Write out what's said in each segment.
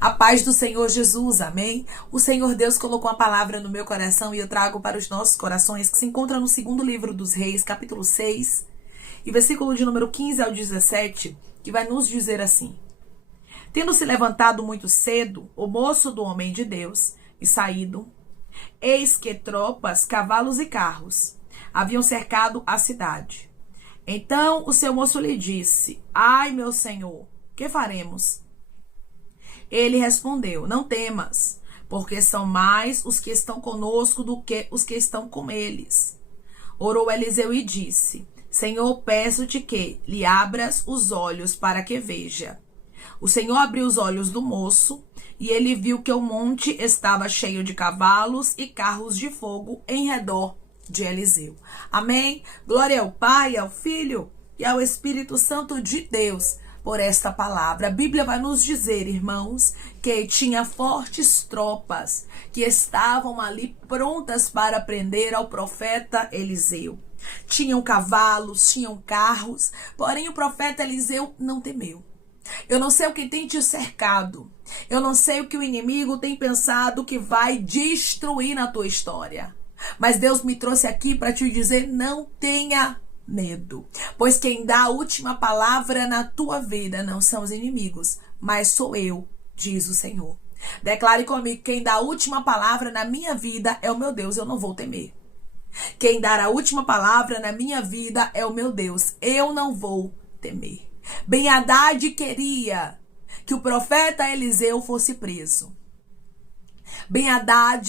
A paz do Senhor Jesus, amém? O Senhor Deus colocou a palavra no meu coração e eu trago para os nossos corações, que se encontra no segundo livro dos Reis, capítulo 6, e versículo de número 15 ao 17, que vai nos dizer assim: Tendo se levantado muito cedo, o moço do homem de Deus, e saído, eis que tropas, cavalos e carros haviam cercado a cidade. Então o seu moço lhe disse: Ai, meu senhor, que faremos? Ele respondeu: Não temas, porque são mais os que estão conosco do que os que estão com eles. Orou Eliseu e disse: Senhor, peço-te que lhe abras os olhos para que veja. O Senhor abriu os olhos do moço, e ele viu que o monte estava cheio de cavalos e carros de fogo em redor de Eliseu. Amém? Glória ao Pai, ao Filho e ao Espírito Santo de Deus por esta palavra. A Bíblia vai nos dizer, irmãos, que tinha fortes tropas que estavam ali prontas para prender ao profeta Eliseu. Tinham cavalos, tinham carros, porém o profeta Eliseu não temeu. Eu não sei o que tem te cercado. Eu não sei o que o inimigo tem pensado que vai destruir na tua história. Mas Deus me trouxe aqui para te dizer: não tenha medo. Pois quem dá a última palavra na tua vida não são os inimigos, mas sou eu, diz o Senhor. Declare comigo: quem dá a última palavra na minha vida é o meu Deus, eu não vou temer. Quem dar a última palavra na minha vida é o meu Deus, eu não vou temer. Ben-Hadad queria que o profeta Eliseu fosse preso. Ben-Hadad,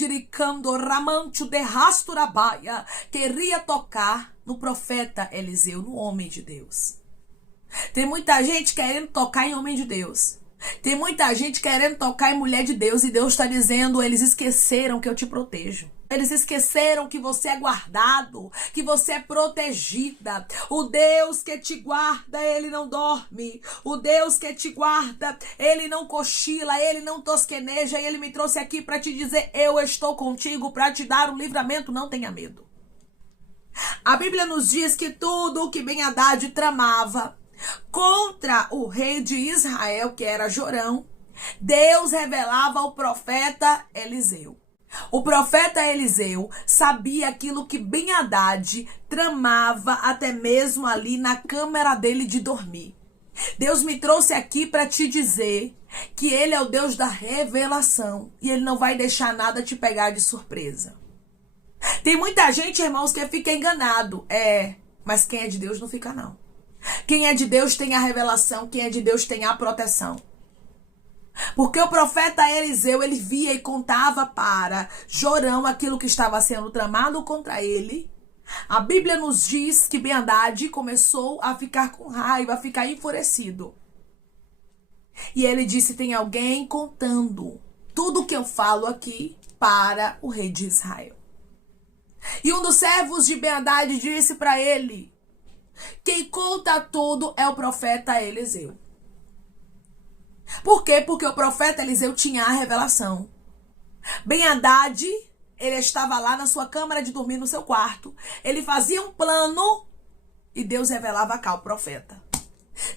queria tocar no profeta Eliseu, no homem de Deus. Tem muita gente querendo tocar em homem de Deus. Tem muita gente querendo tocar em mulher de Deus, e Deus está dizendo: eles esqueceram que eu te protejo. Eles esqueceram que você é guardado, que você é protegida. O Deus que te guarda, ele não dorme. O Deus que te guarda, ele não cochila, ele não tosqueneja. E ele me trouxe aqui para te dizer: eu estou contigo para te dar um livramento, não tenha medo. A Bíblia nos diz que tudo o que Ben-Hadad tramava contra o rei de Israel, que era Jorão, Deus revelava ao profeta Eliseu. O profeta Eliseu sabia aquilo que Ben-Hadad tramava até mesmo ali na câmara dele de dormir. Deus me trouxe aqui para te dizer que ele é o Deus da revelação e ele não vai deixar nada te pegar de surpresa. Tem muita gente, irmãos, que fica enganado. Mas quem é de Deus não fica, não. Quem é de Deus tem a revelação, quem é de Deus tem a proteção. Porque o profeta Eliseu, ele via e contava para Jorão aquilo que estava sendo tramado contra ele. A Bíblia nos diz que Ben-Hadad começou a ficar com raiva, a ficar enfurecido. E ele disse: tem alguém contando tudo o que eu falo aqui para o rei de Israel. E um dos servos de Ben-Hadad disse para ele: quem conta tudo é o profeta Eliseu. Por quê? Porque o profeta Eliseu tinha a revelação. Ben-Hadad, ele estava lá na sua câmara de dormir, no seu quarto. Ele fazia um plano e Deus revelava cá o profeta.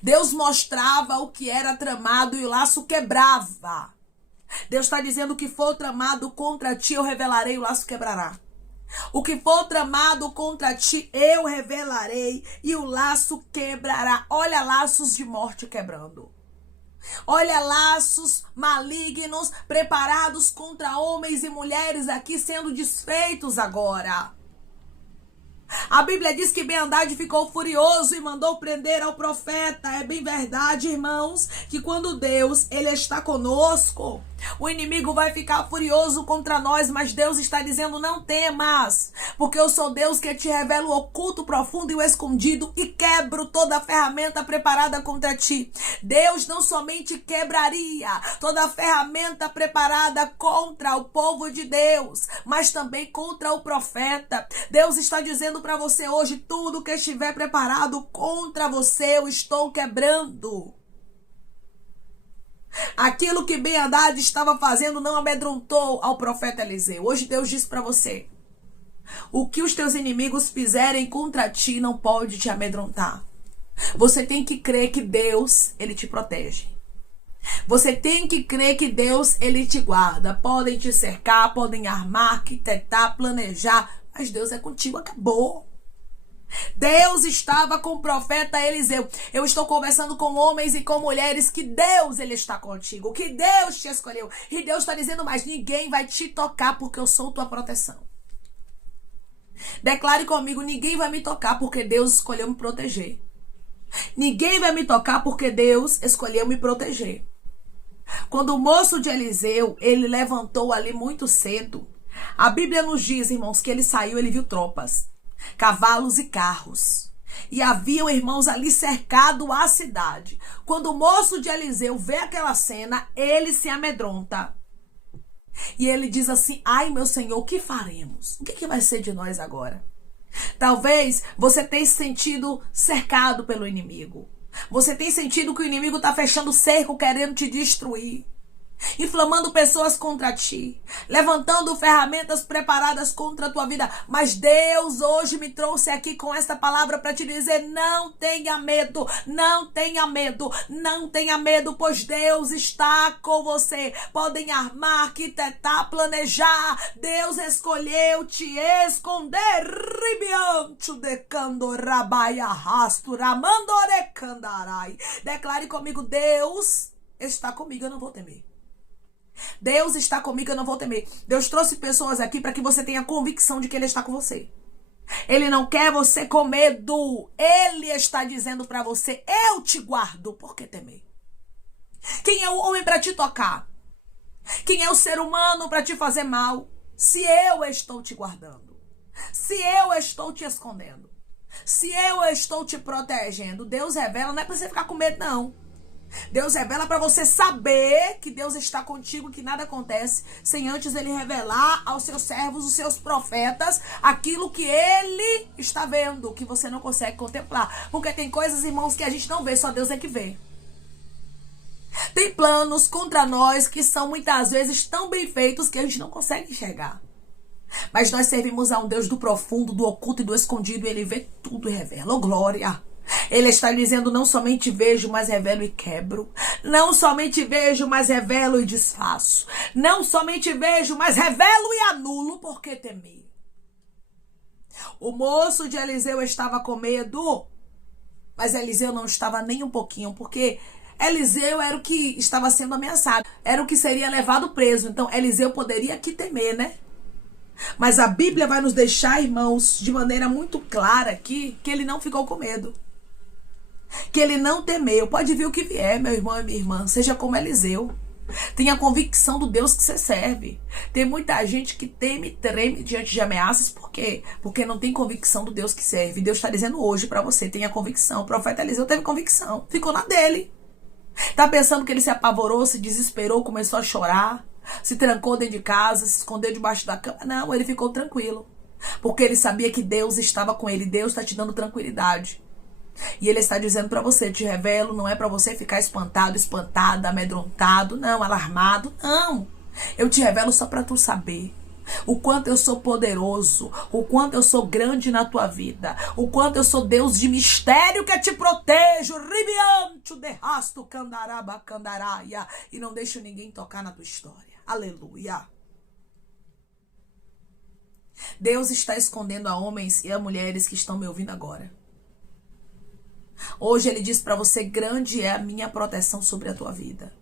Deus mostrava o que era tramado e o laço quebrava. Deus está dizendo: o que for tramado contra ti, eu revelarei, o laço quebrará. O que for tramado contra ti, eu revelarei e o laço quebrará. Olha, laços de morte quebrando. Olha, laços malignos preparados contra homens e mulheres aqui sendo desfeitos agora. A Bíblia diz que Ben-Hadad ficou furioso e mandou prender ao profeta. É bem verdade, irmãos, que quando Deus, ele está conosco, o inimigo vai ficar furioso contra nós, mas Deus está dizendo: não temas, porque eu sou Deus que te revela o oculto, o profundo e o escondido e quebro toda a ferramenta preparada contra ti. Deus não somente quebraria toda a ferramenta preparada contra o povo de Deus, mas também contra o profeta. Deus está dizendo para você hoje: tudo que estiver preparado contra você, eu estou quebrando. Aquilo que Ben-Hadad estava fazendo não amedrontou ao profeta Eliseu. Hoje Deus diz para você: o que os teus inimigos fizerem contra ti não pode te amedrontar. Você tem que crer que Deus, ele te protege. Você tem que crer que Deus, ele te guarda. Podem te cercar, podem armar, arquitetar, planejar, mas Deus é contigo, acabou. Deus estava com o profeta Eliseu. Eu estou conversando com homens e com mulheres que Deus, ele está contigo, que Deus te escolheu. E Deus está dizendo mais, ninguém vai te tocar porque eu sou tua proteção. Declare comigo, ninguém vai me tocar porque Deus escolheu me proteger. Ninguém vai me tocar porque Deus escolheu me proteger. Quando o moço de Eliseu, ele levantou ali muito cedo, a Bíblia nos diz, irmãos, que ele saiu, ele viu tropas, cavalos e carros. E haviam, irmãos, ali cercado a cidade. Quando o moço de Eliseu vê aquela cena, ele se amedronta. E ele diz assim, ai meu Senhor, o que faremos? O que vai ser de nós agora? Talvez você tenha se sentido cercado pelo inimigo. Você tem sentido que o inimigo está fechando o cerco, querendo te destruir, inflamando pessoas contra ti, levantando ferramentas preparadas contra a tua vida. Mas Deus hoje me trouxe aqui com esta palavra para te dizer, não tenha medo, não tenha medo, não tenha medo, pois Deus está com você. Podem armar, arquitetar, planejar, Deus escolheu te esconder. Ribiancho de candorabaia rasto, ramandore candarai. Declare comigo, Deus está comigo, eu não vou temer. Deus está comigo, eu não vou temer. Deus trouxe pessoas aqui para que você tenha convicção de que Ele está com você. Ele não quer você com medo. Ele está dizendo para você, eu te guardo, por que temer? Quem é o homem para te tocar? Quem é o ser humano para te fazer mal? Se eu estou te guardando, se eu estou te escondendo, se eu estou te protegendo, Deus revela, não é para você ficar com medo, não. Deus revela para você saber que Deus está contigo, que nada acontece sem antes Ele revelar aos seus servos, os seus profetas, aquilo que Ele está vendo, que você não consegue contemplar. Porque tem coisas, irmãos, que a gente não vê, só Deus é que vê. Tem planos contra nós que são muitas vezes tão bem feitos que a gente não consegue enxergar. Mas nós servimos a um Deus do profundo, do oculto e do escondido, e Ele vê tudo e revela. Oh, glória! Ele está dizendo, não somente vejo, mas revelo e quebro. Não somente vejo, mas revelo e desfaço. Não somente vejo, mas revelo e anulo, porque temer. O moço de Eliseu estava com medo, mas Eliseu não estava nem um pouquinho, porque Eliseu era o que estava sendo ameaçado, era o que seria levado preso. Então Eliseu poderia aqui temer, né? Mas a Bíblia vai nos deixar, irmãos, de maneira muito clara aqui, que ele não ficou com medo. Que ele não temeu. Pode vir o que vier, meu irmão e minha irmã. Seja como Eliseu. Tenha convicção do Deus que você serve. Tem muita gente que teme e treme diante de ameaças. Por quê? Porque não tem convicção do Deus que serve. Deus está dizendo hoje para você, tenha convicção. O profeta Eliseu teve convicção. Ficou na dele. Tá pensando que ele se apavorou, se desesperou, começou a chorar, se trancou dentro de casa, se escondeu debaixo da cama? Não, ele ficou tranquilo. Porque ele sabia que Deus estava com ele. Deus está te dando tranquilidade. E ele está dizendo para você, te revelo, não é para você ficar espantado, espantada, amedrontado, não, alarmado, não. Eu te revelo só para tu saber o quanto eu sou poderoso, o quanto eu sou grande na tua vida, o quanto eu sou Deus de mistério que te protejo, ribiancho de rasto, candaraba, candaraia, e não deixo ninguém tocar na tua história. Aleluia. Deus está escondendo a homens e a mulheres que estão me ouvindo agora. Hoje ele diz para você, grande é a minha proteção sobre a tua vida.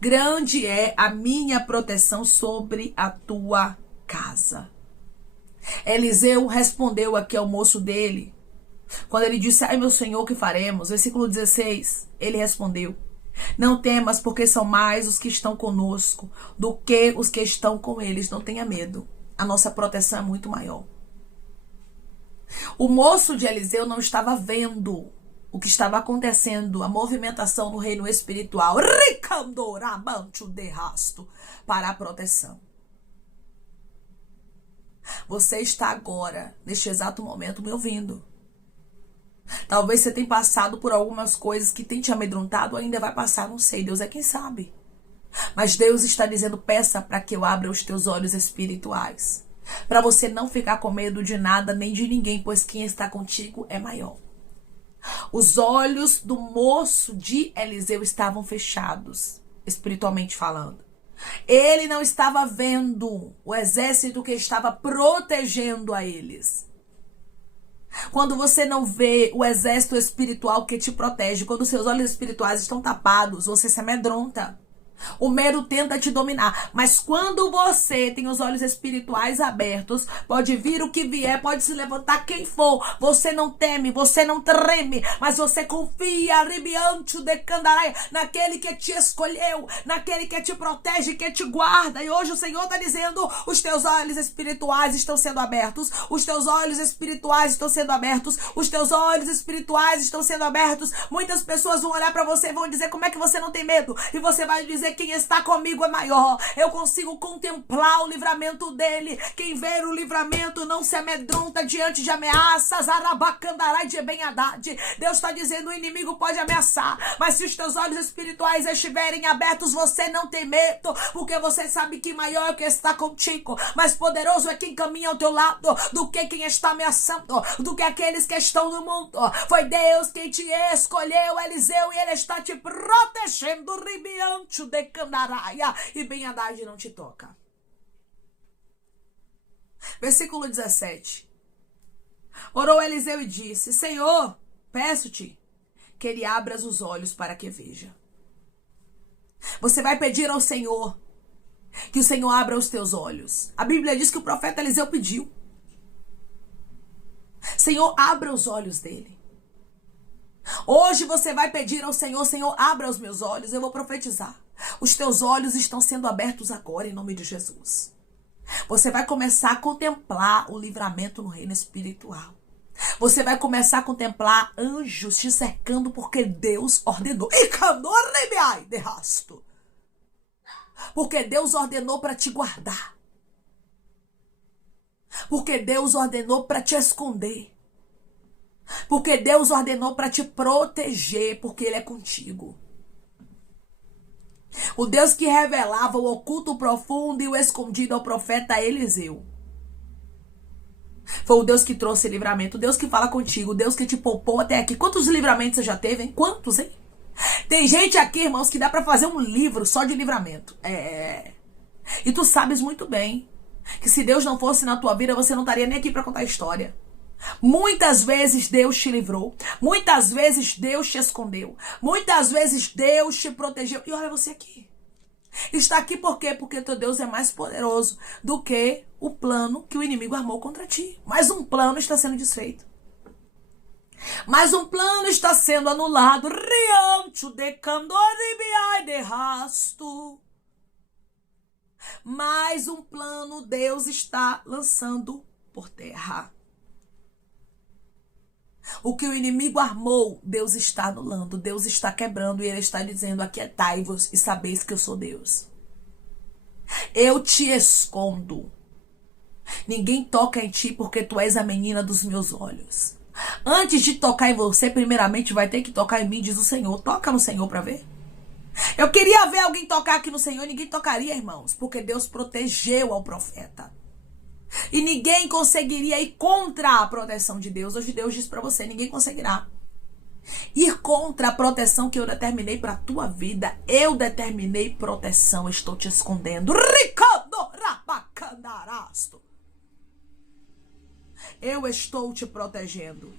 Grande é a minha proteção sobre a tua casa. Eliseu respondeu aqui ao moço dele, quando ele disse, ai meu Senhor, o que faremos? Versículo 16, ele respondeu, não temas, porque são mais os que estão conosco do que os que estão com eles. Não tenha medo, a nossa proteção é muito maior. O moço de Eliseu não estava vendo o que estava acontecendo, a movimentação no reino espiritual, para a proteção. Você está agora, neste exato momento, me ouvindo. Talvez você tenha passado por algumas coisas que tem te amedrontado, ou ainda vai passar, não sei, Deus é quem sabe. Mas Deus está dizendo, peça para que eu abra os teus olhos espirituais, para você não ficar com medo de nada nem de ninguém, pois quem está contigo é maior. Os olhos do moço de Eliseu estavam fechados, espiritualmente falando. Ele não estava vendo o exército que estava protegendo a eles. Quando você não vê o exército espiritual que te protege, quando seus olhos espirituais estão tapados, você se amedronta. O medo tenta te dominar, mas quando você tem os olhos espirituais abertos, pode vir o que vier, pode se levantar quem for, você não teme, você não treme, mas você confia, arribiante de Candarai, naquele que te escolheu, naquele que te protege, que te guarda. E hoje o Senhor está dizendo: os teus olhos espirituais estão sendo abertos, os teus olhos espirituais estão sendo abertos, os teus olhos espirituais estão sendo abertos. Muitas pessoas vão olhar para você e vão dizer: como é que você não tem medo? E você vai dizer: quem está comigo é maior. Eu consigo contemplar o livramento dele. Quem vê o livramento não se amedronta diante de ameaças. Arabacandarai de Ben-Hadad. Deus está dizendo: o inimigo pode ameaçar, mas se os teus olhos espirituais estiverem abertos, você não tem medo, porque você sabe que maior é o que está contigo, mais poderoso é quem caminha ao teu lado do que quem está ameaçando, do que aqueles que estão no mundo. Foi Deus quem te escolheu, Eliseu, e ele está te protegendo. Ribiante de Candaraia, e Ben-Hadad não te toca. Versículo 17. Orou Eliseu e disse: Senhor, peço-te que ele abra os olhos para que veja. Você vai pedir ao Senhor que o Senhor abra os teus olhos. A Bíblia diz que o profeta Eliseu pediu: Senhor, abra os olhos dele. Hoje você vai pedir ao Senhor: Senhor, abra os meus olhos. Eu vou profetizar: os teus olhos estão sendo abertos agora, em nome de Jesus. Você vai começar a contemplar o livramento no reino espiritual. Você vai começar a contemplar anjos te cercando, porque Deus ordenou. Porque Deus ordenou para te guardar. Porque Deus ordenou para te esconder. Porque Deus ordenou para te proteger, porque Ele é contigo. O Deus que revelava o oculto, o profundo e o escondido ao profeta Eliseu foi o Deus que trouxe livramento, o Deus que fala contigo, o Deus que te poupou até aqui. Quantos livramentos você já teve, hein? Quantos, hein? Tem gente aqui, irmãos, que dá pra fazer um livro só de livramento. E tu sabes muito bem que se Deus não fosse na tua vida, você não estaria nem aqui pra contar a história. Muitas vezes Deus te livrou, muitas vezes Deus te escondeu, muitas vezes Deus te protegeu. E olha você aqui. Está aqui por quê? Porque teu Deus é mais poderoso do que o plano que o inimigo armou contra ti. Mais um plano está sendo desfeito. Mais um plano está sendo anulado. Riancho de candoribiai de rasto. Mais um plano Deus está lançando por terra. O que o inimigo armou, Deus está anulando, Deus está quebrando, e Ele está dizendo: aquietai-vos e sabeis que eu sou Deus. Eu te escondo. Ninguém toca em ti, porque tu és a menina dos meus olhos. Antes de tocar em você, primeiramente vai ter que tocar em mim, diz o Senhor. Toca no Senhor para ver. Eu queria ver alguém tocar aqui no Senhor, ninguém tocaria, irmãos, porque Deus protegeu ao profeta. E ninguém conseguiria ir contra a proteção de Deus. Hoje Deus diz para você: ninguém conseguirá ir contra a proteção que eu determinei para a tua vida. Eu determinei proteção, estou te escondendo. Eu estou te protegendo.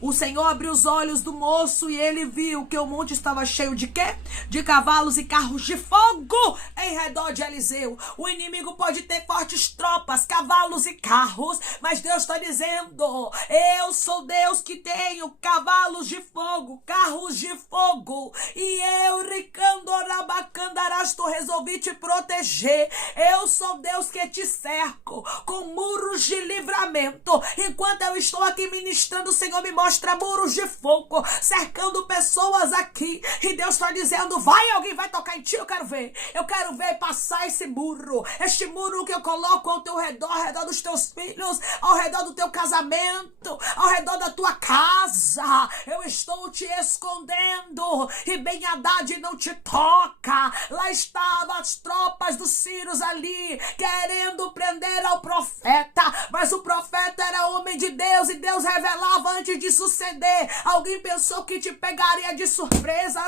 O Senhor abriu os olhos do moço e ele viu que o monte estava cheio de quê? De cavalos e carros de fogo em redor de Eliseu. O inimigo pode ter fortes tropas, cavalos e carros, mas Deus está dizendo: eu sou Deus que tenho cavalos de fogo, carros de fogo, e eu, Ricandorabacandarasto, resolvi te proteger. Eu sou Deus que te cerco com muros de livramento. Enquanto eu estou aqui ministrando, o Senhor me mostra muros de fogo cercando pessoas aqui, e Deus está dizendo: vai, alguém vai tocar em ti. Eu quero ver passar esse muro, este muro que eu coloco ao teu redor, ao redor dos teus filhos, ao redor do teu casamento, ao redor da tua casa. Eu estou te escondendo, e Ben-Hadad não te toca. Lá estavam as tropas dos sírios ali, querendo prender ao profeta, mas o profeta era homem de Deus, e Deus revelava antes de suceder. Alguém pensou que te pegaria de surpresa.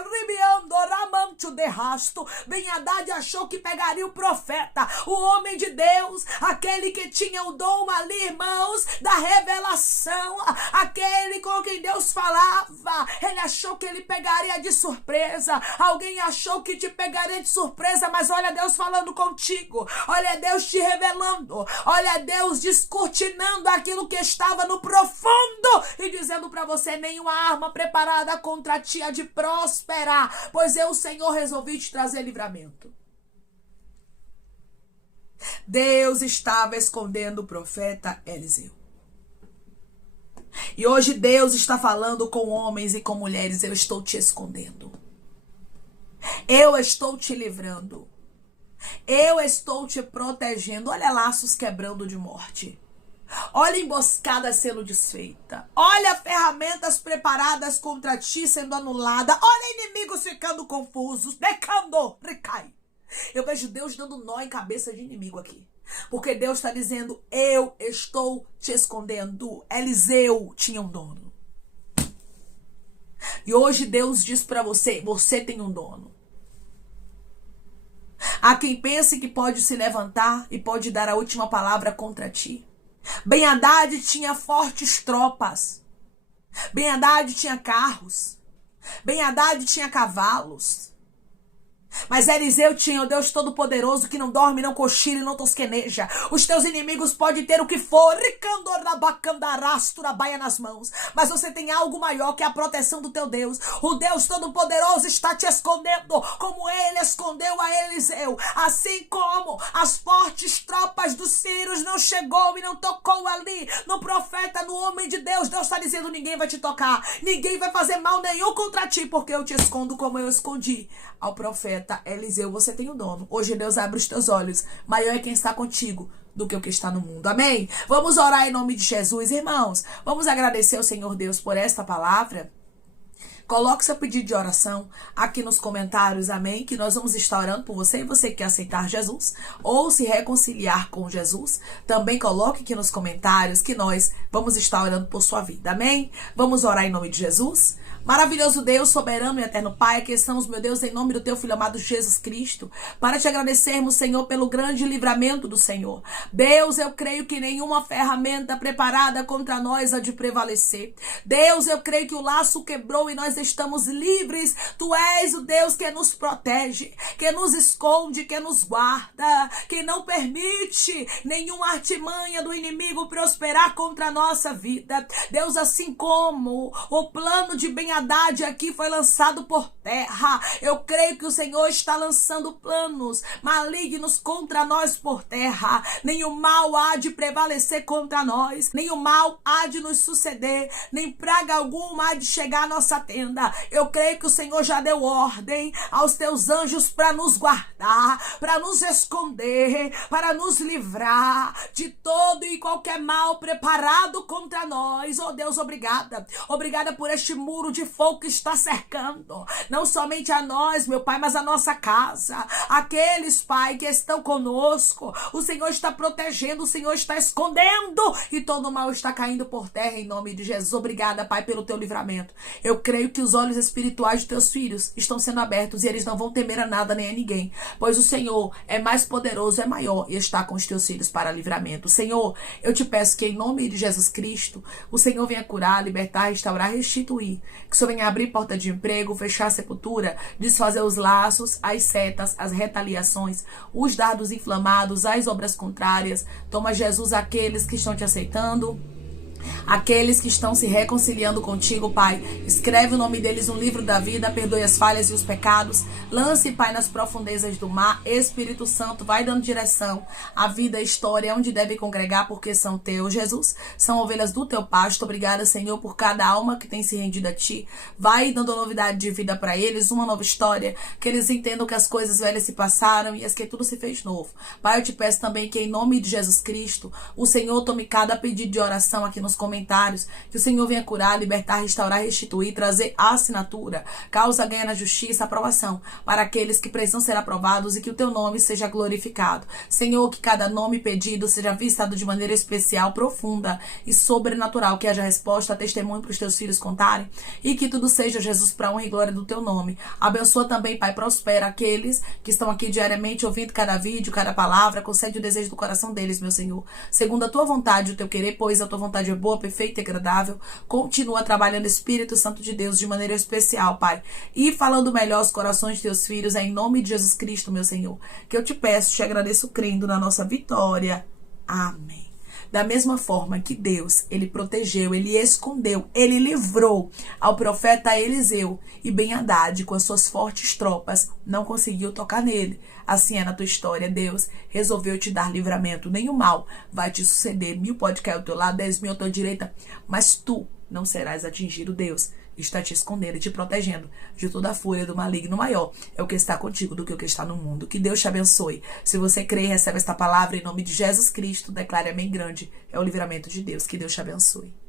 Ben-Hadad achou que pegaria o profeta, o homem de Deus, aquele que tinha o dom ali, irmãos, da revelação, aquele com quem Deus falava. Ele achou que ele pegaria de surpresa. Alguém achou que te pegaria de surpresa, mas olha Deus falando contigo, olha Deus te revelando, olha Deus descortinando aquilo que estava no profundo e dizendo para você: nenhuma arma preparada contra ti há de prosperar, pois eu, o Senhor, resolvi te trazer livramento. Deus estava escondendo o profeta Eliseu. E hoje Deus está falando com homens e com mulheres: eu estou te escondendo. Eu estou te livrando. Eu estou te protegendo. Olha laços quebrando de morte. Olha emboscada sendo desfeita. Olha ferramentas preparadas contra ti sendo anulada. Olha inimigos ficando confusos. Decando, recai. Eu vejo Deus dando nó em cabeça de inimigo aqui. Porque Deus está dizendo: eu estou te escondendo. Eliseu tinha um dono. E hoje Deus diz para você: você tem um dono. Há quem pense que pode se levantar e pode dar a última palavra contra ti. Ben-Hadad tinha fortes tropas. Ben-Hadad tinha carros. Ben-Hadad tinha cavalos. Mas Eliseu tinha o Deus Todo-Poderoso que não dorme, não cochila e não tosqueneja. Os teus inimigos podem ter o que for, nas mãos, mas você tem algo maior, que é a proteção do teu Deus. O Deus Todo-Poderoso está te escondendo, como ele escondeu a Eliseu. Assim como as fortes tropas dos sírios não chegou e não tocou ali no profeta, no homem de Deus. Deus está dizendo: ninguém vai te tocar, ninguém vai fazer mal nenhum contra ti, porque eu te escondo como eu escondi ao profeta Eliseu. Você tem um dono. Hoje Deus abre os teus olhos. Maior é quem está contigo do que o que está no mundo. Amém? Vamos orar em nome de Jesus, irmãos. Vamos agradecer ao Senhor Deus por esta palavra. Coloque seu pedido de oração aqui nos comentários, amém? Que nós vamos estar orando por você. E você que quer aceitar Jesus ou se reconciliar com Jesus, também coloque aqui nos comentários que nós vamos estar orando por sua vida, amém? Vamos orar em nome de Jesus. Maravilhoso Deus, soberano e eterno Pai, aqui estamos, meu Deus, em nome do teu Filho amado Jesus Cristo, para te agradecermos, Senhor, pelo grande livramento do Senhor. Deus, eu creio que nenhuma ferramenta preparada contra nós há de prevalecer. Deus, eu creio que o laço quebrou e nós estamos livres. Tu és o Deus que nos protege, que nos esconde, que nos guarda, que não permite nenhuma artimanha do inimigo prosperar contra a nossa vida. Deus, assim como o plano de Ben-Hadad aqui foi lançado por terra, eu creio que o Senhor está lançando planos malignos contra nós por terra. Nenhum mal há de prevalecer contra nós, nenhum mal há de nos suceder, nem praga alguma há de chegar à nossa tenda. Eu creio que o Senhor já deu ordem aos teus anjos para nos guardar, para nos esconder, para nos livrar de todo e qualquer mal preparado contra nós. Oh Deus, obrigada. Obrigada por este muro de fogo que está cercando não somente a nós, meu Pai, mas a nossa casa, aqueles, Pai, que estão conosco. O Senhor está protegendo, o Senhor está escondendo e todo mal está caindo por terra em nome de Jesus. Obrigada, Pai, pelo teu livramento. Eu creio que os olhos espirituais de teus filhos estão sendo abertos e eles não vão temer a nada nem a ninguém, pois o Senhor é mais poderoso, é maior e está com os teus filhos para livramento. Senhor, eu te peço que em nome de Jesus Cristo, o Senhor venha curar, libertar, restaurar, restituir. Que o Senhor venha abrir porta de emprego, fechar a sepultura, desfazer os laços, as setas, as retaliações, os dardos inflamados, as obras contrárias. Toma, Jesus, aqueles que estão te aceitando, aqueles que estão se reconciliando contigo, Pai. Escreve o nome deles no livro da vida, perdoe as falhas e os pecados. Lance, Pai, nas profundezas do mar. Espírito Santo, vai dando direção à vida, à história, onde deve congregar, porque são teus, Jesus. São ovelhas do teu pasto. Obrigada, Senhor, por cada alma que tem se rendido a ti. Vai dando novidade de vida para eles, uma nova história, que eles entendam que as coisas velhas se passaram e as que tudo se fez novo. Pai, eu te peço também que em nome de Jesus Cristo, o Senhor tome cada pedido de oração aqui nos nos comentários. Que o Senhor venha curar, libertar, restaurar, restituir, trazer a assinatura, causa ganha na justiça, aprovação para aqueles que precisam ser aprovados e que o teu nome seja glorificado. Senhor, que cada nome pedido seja visitado de maneira especial, profunda e sobrenatural, que haja resposta, testemunho para os teus filhos contarem e que tudo seja, Jesus, para a honra e glória do teu nome. Abençoa também, Pai, prospera aqueles que estão aqui diariamente ouvindo cada vídeo, cada palavra, concede o desejo do coração deles, meu Senhor. Segundo a tua vontade, o teu querer, pois a tua vontade é boa, perfeita e agradável. Continua trabalhando, Espírito Santo de Deus, de maneira especial, Pai. E falando melhor os corações de teus filhos, é em nome de Jesus Cristo, meu Senhor, que eu te peço, te agradeço crendo na nossa vitória. Amém. Da mesma forma que Deus, ele protegeu, ele escondeu, ele livrou ao profeta Eliseu e Ben-Hadad com as suas fortes tropas, não conseguiu tocar nele. Assim é na tua história, Deus resolveu te dar livramento. Nenhum mal vai te suceder. 1000 pode cair ao teu lado, 10.000 à tua direita, mas tu não serás atingido. Deus está te escondendo e te protegendo de toda a fúria do maligno. Maior é o que está contigo do que o que está no mundo. Que Deus te abençoe. Se você crê e recebe esta palavra em nome de Jesus Cristo, declare amém grande. É o livramento de Deus. Que Deus te abençoe.